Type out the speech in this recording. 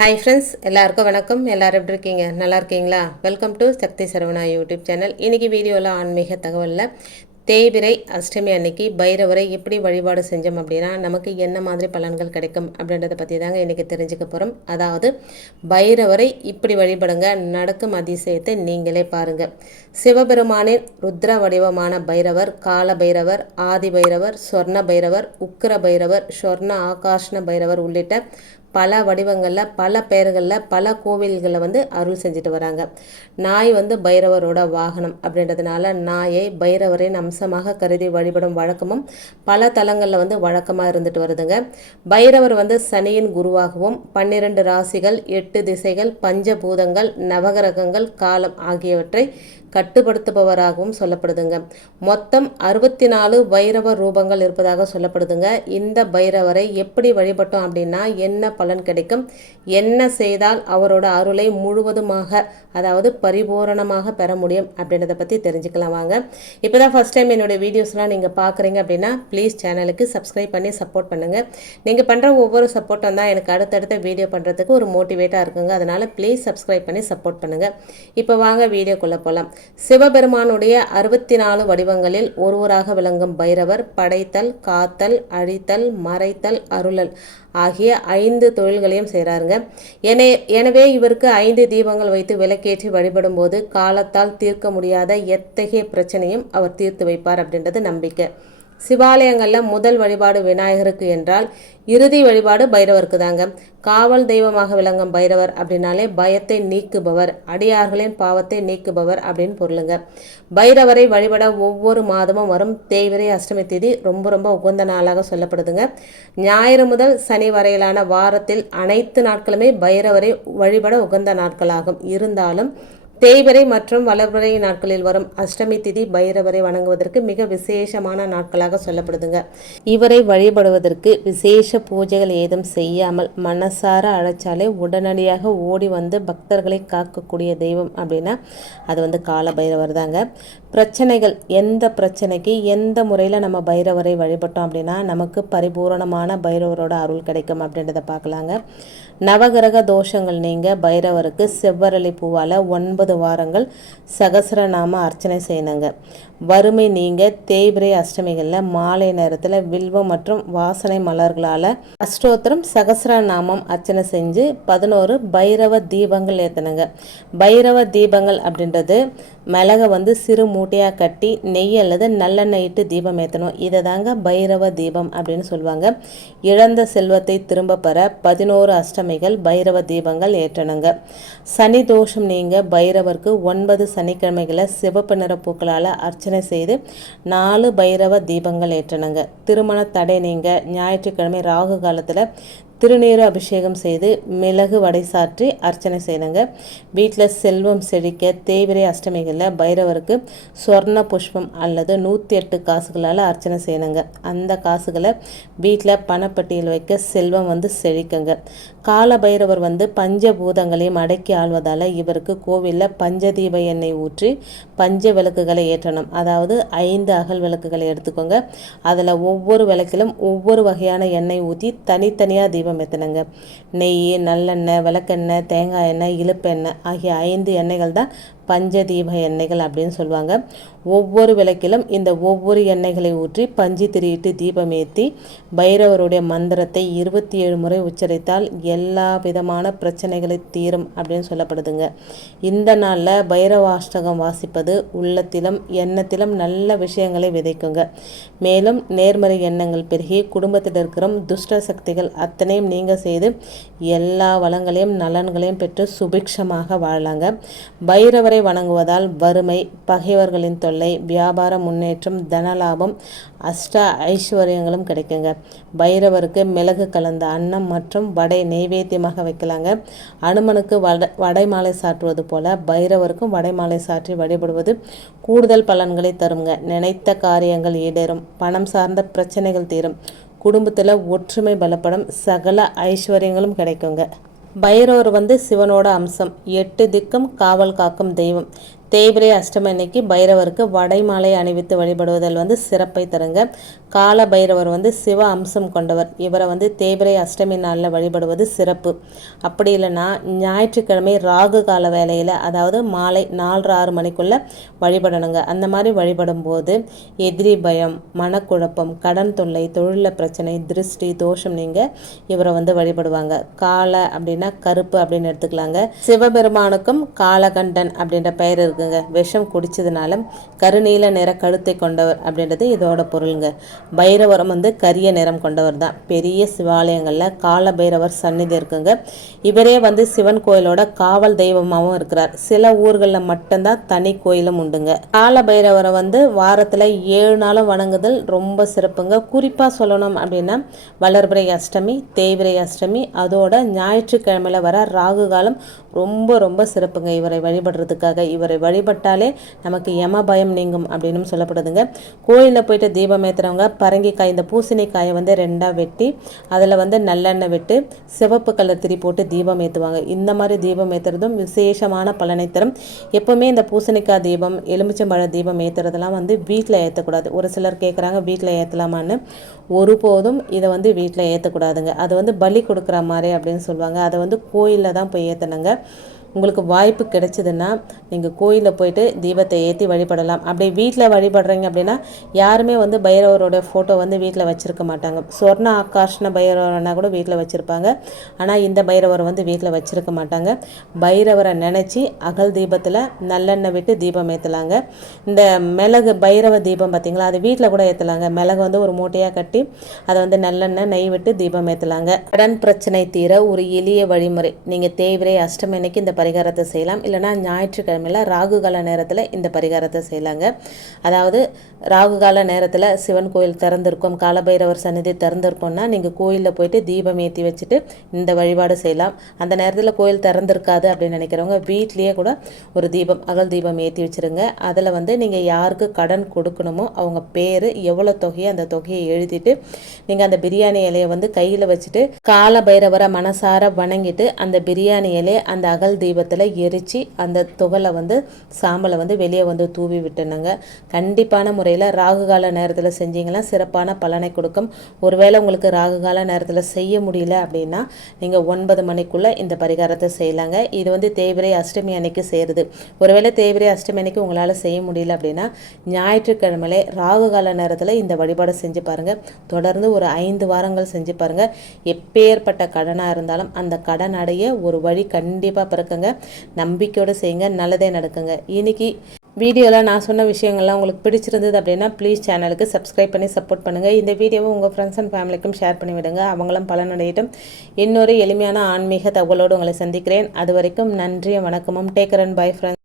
Hi friends எல்லாருக்கும் வணக்கம். எல்லோரும் எப்படி இருக்கீங்க? நல்லா இருக்கீங்களா? Welcome to Sakthi Saravana YouTube channel இன்றைக்கி வீடியோவில் ஆன்மீக தகவலில் தேய்பிரை அஷ்டமி அன்னைக்கு பைரவரை எப்படி வழிபாடு செஞ்சோம் அப்படின்னா நமக்கு என்ன மாதிரி பலன்கள் கிடைக்கும் அப்படின்றத பற்றி தாங்க இன்றைக்கி தெரிஞ்சுக்க போகிறோம் அதாவது பைரவரை இப்படி வழிபடுங்க நடக்கும் அதிசயத்தை நீங்களே பாருங்கள் சிவபெருமானின் ருத்ர வடிவமான பைரவர் கால பைரவர் ஆதி பைரவர் சொர்ண பைரவர் உக்கிர பைரவர் சொர்ண ஆகாஷ்ண பைரவர் உள்ளிட்ட பல வடிவங்களில் பல பெயர்களில் பல கோவில்களில் வந்து அருள் செஞ்சுட்டு வராங்க. நாய் வந்து பைரவரோட வாகனம் அப்படின்றதுனால நாயை பைரவரின் அம்சமாக கருதி வழிபடும் வழக்கமும் பல தலங்களில் வந்து வழக்கமாக இருந்துட்டு வருதுங்க. பைரவர் வந்து சனியின் குருவாகவும் பன்னிரண்டு ராசிகள் எட்டு திசைகள் பஞ்சபூதங்கள் நவகிரகங்கள் காலம் ஆகியவற்றை கட்டுப்படுத்துபவராகவும் சொல்லப்படுதுங்க. மொத்தம் அறுபத்தி நாலு பைரவ ரூபங்கள் இருப்பதாக சொல்லப்படுதுங்க. இந்த பைரவரை எப்படி வழிபட்டோம் அப்படின்னா என்ன பலன் கிடைக்கும்? என்ன செய்தால் அவரோட அருளை முழுவதுமாக அதாவது பரிபூரணமாக பெற முடியும் அப்படின்றத பற்றி தெரிஞ்சுக்கலாம் வாங்க. இப்போ தான் ஃபஸ்ட் டைம் என்னுடைய வீடியோஸ்லாம் நீங்கள் பார்க்குறீங்க அப்படின்னா ப்ளீஸ் சேனலுக்கு சப்ஸ்கிரைப் பண்ணி சப்போர்ட் பண்ணுங்கள் நீங்கள் பண்ணுற ஒவ்வொரு சப்போர்ட்டும் தான் எனக்கு அடுத்தடுத்த வீடியோ பண்ணுறதுக்கு ஒரு மோட்டிவேட்டாக இருக்குங்க. அதனால் ப்ளீஸ் சப்ஸ்கிரைப் பண்ணி சப்போர்ட் பண்ணுங்கள் இப்போ வாங்க வீடியோக்குள்ளே போகலாம் சிவபெருமானுடைய அறுபத்தி நாலு வடிவங்களில் ஒருவராக விளங்கும் பைரவர் படைத்தல் காத்தல் அழித்தல் மறைத்தல் அருளல் ஆகிய ஐந்து தொழில்களையும் செய்கிறாருங்க. என எனவே இவருக்கு ஐந்து தீபங்கள் வைத்து விளக்கேற்றி வழிபடும் போது காலத்தால் தீர்க்க முடியாத எத்தகைய பிரச்சனையும் அவர் தீர்த்து வைப்பார் அப்படின்றது நம்பிக்கை. சிவாலயங்களில் முதல் வழிபாடு விநாயகருக்கு என்றால் இறுதி வழிபாடு பைரவருக்கு தாங்க காவல் தெய்வமாக விளங்கும் பைரவர் அப்படின்னாலே பயத்தை நீக்குபவர் அடியார்களின் பாவத்தை நீக்குபவர் அப்படின்னு பொருளுங்க. பைரவரை வழிபட ஒவ்வொரு மாதமும் வரும் தேய்விரை அஷ்டமி தேதி ரொம்ப ரொம்ப உகந்த நாளாக சொல்லப்படுதுங்க. ஞாயிறு முதல் சனி வரையிலான வாரத்தில் அனைத்து நாட்களுமே பைரவரை வழிபட உகந்த நாட்களாகும். இருந்தாலும் தேய்வரை மற்றும் வளர்வரை நாட்களில் வரும் அஷ்டமி திதி பைரவரை வணங்குவதற்கு மிக விசேஷமான நாட்களாக சொல்லப்படுதுங்க. இவரை வழிபடுவதற்கு விசேஷ பூஜைகள் ஏதும் செய்யாமல் மனசார அழைச்சாலே உடனடியாக ஓடி வந்து பக்தர்களை காக்கக்கூடிய தெய்வம் அப்படின்னா அது வந்து கால பைரவர் தாங்க. பிரச்சனைகள் எந்த பிரச்சனைக்கு எந்த முறையில் நம்ம பைரவரை வழிபட்டோம் அப்படின்னா நமக்கு பரிபூரணமான பைரவரோட அருள் கிடைக்கும் அப்படின்றத பார்க்கலாங்க. நவகிரக தோஷங்கள் நீங்க பைரவருக்கு செவ்வரளி பூவால் ஒன்பது வாரங்கள் சகசரநாம அர்ச்சனை செய்யணுங்க. வறுமை நீங்க தேய்பிரை அஷ்டமிகளில் மாலை நேரத்தில் வில்வம் மற்றும் வாசனை மலர்களால் அஷ்டோத்திரம் சகசரநாமம் அர்ச்சனை செஞ்சு பதினோரு பைரவ தீபங்கள் ஏற்றணுங்க பைரவ தீபங்கள் அப்படின்றது மிளகை வந்து சிறு மூட்டையாக கட்டி நெய் அல்லது நல்லெண்ணெய் இட்டு தீபம் ஏற்றணும் இதை தாங்க பைரவ தீபம் அப்படின்னு சொல்லுவாங்க. இழந்த செல்வத்தை திரும்ப பெற பதினோரு அஷ்டமிகள் பைரவ தீபங்கள் ஏற்றணுங்க. சனி தோஷம் நீங்க பைரவருக்கு ஒன்பது சனிக்கிழமைகளை சிவப்பு நிற பூக்களால் அர்ச்சனை செய்து நாலு பைரவ தீபங்கள் ஏற்றணுங்க. திருமண தடை நீங்க ஞாயிற்றுக்கிழமை ராகு காலத்தில் திருநீர் அபிஷேகம் செய்து மிளகு வடை சாற்றி அர்ச்சனை செய்யணுங்க வீட்டில் செல்வம் செழிக்க தேவிரை அஷ்டமிகளில் பைரவருக்கு சொர்ண புஷ்பம் அல்லது நூற்றி எட்டு காசுகளால் அர்ச்சனை செய்யணுங்க அந்த காசுகளை வீட்டில் பணப்பட்டியல் வைக்க செல்வம் வந்து செழிக்குங்க. கால பைரவர் வந்து பஞ்சபூதங்களையும் அடக்கி ஆள்வதால் இவருக்கு கோவிலில் பஞ்சதீப எண்ணெய் ஊற்றி பஞ்ச விளக்குகளை ஏற்றணும். அதாவது ஐந்து அகல் விளக்குகளை எடுத்துக்கோங்க. அதில் ஒவ்வொரு விளக்கிலும் ஒவ்வொரு வகையான எண்ணெய் ஊற்றி தனித்தனியாக தீபம் ஏற்றணுங்க நெய் நல்லெண்ணெய் விளக்கெண்ணெய் தேங்காய் எண்ணெய் இழுப்பெண்ணெய் ஆகிய ஐந்து எண்ணெய்கள் தான் பஞ்சதீப எண்ணெய்கள் அப்படின்னு சொல்லுவாங்க. ஒவ்வொரு விளக்கிலும் இந்த ஒவ்வொரு எண்ணெய்களை ஊற்றி பஞ்சு திரியிட்டு தீபம் ஏற்றி பைரவருடைய மந்திரத்தை இருபத்தி ஏழு முறை உச்சரித்தால் எல்லா விதமான பிரச்சனைகளை தீரும் அப்படின்னு சொல்லப்படுதுங்க. இந்த நாளில் பைரவாஷ்டகம் வாசிப்பது உள்ளத்திலும் எண்ணத்திலும் நல்ல விஷயங்களை விதைக்குங்க. மேலும் நேர்மறை எண்ணங்கள் பெருகி குடும்பத்தில் இருக்கிற துஷ்ட சக்திகள் அத்தனையும் நீங்க செய்து எல்லா வளங்களையும் நலன்களையும் பெற்று சுபிக்ஷமாக வாழலாங்க. பைரவரை வணங்குவதால் வறுமை பகைவர்களின் தொல்லை வியாபார முன்னேற்றம் தனலாபம் அஷ்ட ஐஸ்வர்யங்களும் கிடைக்குங்க. பைரவருக்கு மிளகு கலந்த அன்னம் மற்றும் வடை நெய்வேத்தியமாக வைக்கலாங்க. அனுமனுக்கு வட வடை மாலை சாற்றுவது போல பைரவருக்கும் வடை மாலை சாற்றி வழிபடுவது கூடுதல் பலன்களை தருங்க. நினைத்த காரியங்கள் ஈடேறும். பணம் சார்ந்த பிரச்சனைகள் தீரும். குடும்பத்தில் ஒற்றுமை பலப்படும் சகல ஐஸ்வர்யங்களும் கிடைக்குங்க. பைரவர் வந்து சிவனோட அம்சம். எட்டு திக்கும் காவல் காக்கும் தெய்வம். தேய்பிரை அஷ்டமி அன்னைக்கு பைரவருக்கு வடை மாலை அணிவித்து வழிபடுவதில் வந்து சிறப்பை தருங்க. கால பைரவர் வந்து சிவ அம்சம் கொண்டவர். இவரை வந்து தேய்பிரை அஷ்டமி நாளில் வழிபடுவது சிறப்பு. அப்படி இல்லைன்னா ஞாயிற்றுக்கிழமை ராகு கால வேலையில் அதாவது மாலை நாலு ஆறு மணிக்குள்ளே வழிபடணுங்க. அந்த மாதிரி வழிபடும் போது எதிரி பயம் மனக்குழப்பம் கடன் தொல்லை தொழிலில் பிரச்சனை திருஷ்டி தோஷம் நீங்கள் இவரை வந்து வழிபடுவாங்க. கால அப்படின்னா கருப்பு அப்படின்னு எடுத்துக்கலாங்க. சிவபெருமானுக்கும் காலகண்டன் அப்படின்ற பெயர் இருக்குங்க விஷம் குடிச்சதுனால கருநீல நிற கழுத்தை கொண்டவர் அப்படின்றது இதோட பொருளுங்க. பைரவரம் வந்து கரிய நிறம் கொண்டவர் தான். பெரிய சிவாலயங்களில் கால பைரவர் சந்நிதி இருக்குங்க. இவரே வந்து சிவன் கோயிலோட காவல் தெய்வமாகவும் இருக்கிறார். சில ஊர்களில் மட்டும்தான் தனி கோயிலும் உண்டுங்க. கால பைரவரை வந்து வாரத்தில் ஏழு நாளும் வணங்குதல் ரொம்ப சிறப்புங்க. குறிப்பாக சொல்லணும் அப்படின்னா வளர்பிறை அஷ்டமி தேய்பிரை அஷ்டமி அதோட ஞாயிற்றுக்கிழமையில் வர ராகு காலம் ரொம்ப ரொம்ப சிறப்புங்க. இவரை வழிபடுறதுக்காக இவரை வழிபட்டாலே நமக்கு யம பயம் நீங்கும் அப்படின்னு சொல்லப்படுதுங்க. கோயிலில் போயிட்டு தீபம் ஏற்றுறவங்க பரங்கிக்காய் இந்த பூசணிக்காயை வந்து ரெண்டாக வெட்டி அதில் வந்து நல்லெண்ணெய் விட்டு சிவப்பு கலர் திரி போட்டு தீபம் ஏற்றுவாங்க இந்த மாதிரி தீபம் ஏற்றுறதும் விசேஷமான பலனை தரும். எப்போவுமே இந்த பூசணிக்காய் தீபம் எலுமிச்சம்பழ தீபம் ஏற்றுறதெல்லாம் வந்து வீட்டில் ஏற்றக்கூடாது ஒரு சிலர் கேட்குறாங்க வீட்டில் ஏற்றலாமான்னு ஒருபோதும் இதை வந்து வீட்டில் ஏற்றக்கூடாதுங்க அது வந்து பலி கொடுக்குற மாதிரி அப்படின்னு சொல்லுவாங்க. அதை வந்து கோயிலில் தான் போய் ஏற்றணுங்க உங்களுக்கு வாய்ப்பு கிடைச்சதுன்னா நீங்கள் கோயிலில் போயிட்டு தீபத்தை ஏற்றி வழிபடலாம். அப்படி வீட்டில் வழிபடுறீங்க அப்படின்னா யாருமே வந்து பைரவரோட ஃபோட்டோ வந்து வீட்டில் வச்சுருக்க மாட்டாங்க. சொர்ண ஆகாஷ்ண பைரவர்னா கூட வீட்டில் வச்சுருப்பாங்க. ஆனால் இந்த பைரவரை வந்து வீட்டில் வச்சுருக்க மாட்டாங்க. பைரவரை நினச்சி அகல் தீபத்தில் நல்லெண்ணெய் விட்டு தீபம் ஏற்றலாங்க இந்த மிளகு பைரவ தீபம் பார்த்திங்களா அது வீட்டில் கூட ஏற்றலாங்க மிளகு வந்து ஒரு மூட்டையாக கட்டி அதை வந்து நல்லெண்ணெய் நெய் விட்டு தீபம் ஏற்றலாங்க கடன் பிரச்சனை தீர ஒரு எளிய வழிமுறை. நீங்கள் தேய்விரை அஷ்டமி அன்னைக்கு இந்த பரிகாரத்தை செய்யலாம். இல்லைனா ஞாயிற்றுக்கிழமையில் ராகு கால நேரத்தில் இந்த பரிகாரத்தை செய்யலாங்க. அதாவது ராகு கால நேரத்தில் சிவன் கோயில் திறந்திருக்கும் காலபைரவர் சன்னிதி திறந்திருக்கும்னா நீங்கள் கோயிலில் போயிட்டு தீபம் ஏற்றி வச்சுட்டு இந்த வழிபாடு செய்யலாம். அந்த நேரத்தில் கோயில் திறந்திருக்காது அப்படின்னு நினைக்கிறவங்க வீட்லேயே கூட ஒரு தீபம் அகல் தீபம் ஏற்றி வச்சுருங்க. அதில் வந்து நீங்கள் யாருக்கு கடன் கொடுக்கணுமோ அவங்க பேர் எவ்வளோ தொகையை அந்த தொகையை எழுதிட்டு நீங்கள் அந்த பிரியாணி இலையை வந்து கையில் வச்சுட்டு கால பைரவரை மனசார வணங்கிட்டு அந்த பிரியாணி இலையை அந்த அகல் தீபத்தில் எரித்து அந்த துகளை வந்து சாம்பலை வந்து வெளியே வந்து தூவி விட்டுனுங்க கண்டிப்பான முறையில் ராகு கால நேரத்தில் செஞ்சீங்கன்னா சிறப்பான பலனை கொடுக்கும். ஒருவேளை உங்களுக்கு ராகு கால நேரத்தில் செய்ய முடியல அப்படின்னா நீங்கள் ஒன்பது மணிக்குள்ளே இந்த பரிகாரத்தை செய்யலாங்க. இது வந்து தேய்பிரை அஷ்டமி அன்னைக்கு செய்கிறது ஒருவேளை தேய்பிரை அஷ்டமி அன்னைக்கு உங்களால் செய்ய முடியல அப்படின்னா ஞாயிற்றுக்கிழமையிலே ராகு கால நேரத்தில் இந்த வழிபாடை செஞ்சு பாருங்கள் தொடர்ந்து ஒரு ஐந்து வாரங்கள் செஞ்சு பாருங்கள் எப்பேற்பட்ட கடனாக இருந்தாலும் அந்த கடன் அடைய ஒரு வழி கண்டிப்பாக பிறக்குங்க. நம்பிக்கையோடு செய்யுங்க நல்லதே நடக்குங்க. இன்னைக்கு வீடியோவில் நான் சொன்ன விஷயங்கள்லாம் உங்களுக்கு பிடிச்சிருந்தது அப்படின்னா ப்ளீஸ் சேனலுக்கு சப்ஸ்கிரைப் பண்ணி சப்போர்ட் பண்ணுங்கள் இந்த வீடியோவை உங்கள் ஃப்ரெண்ட்ஸ் அண்ட் ஃபேமிலிக்கும் ஷேர் பண்ணி விடுங்க. அவங்களும் பலனடையட்டும். இன்னொரு எளிமையான ஆன்மீக தகவலோடு உங்களை சந்திக்கிறேன். அது வரைக்கும் நன்றியும் வணக்கமும். Taker and bye friends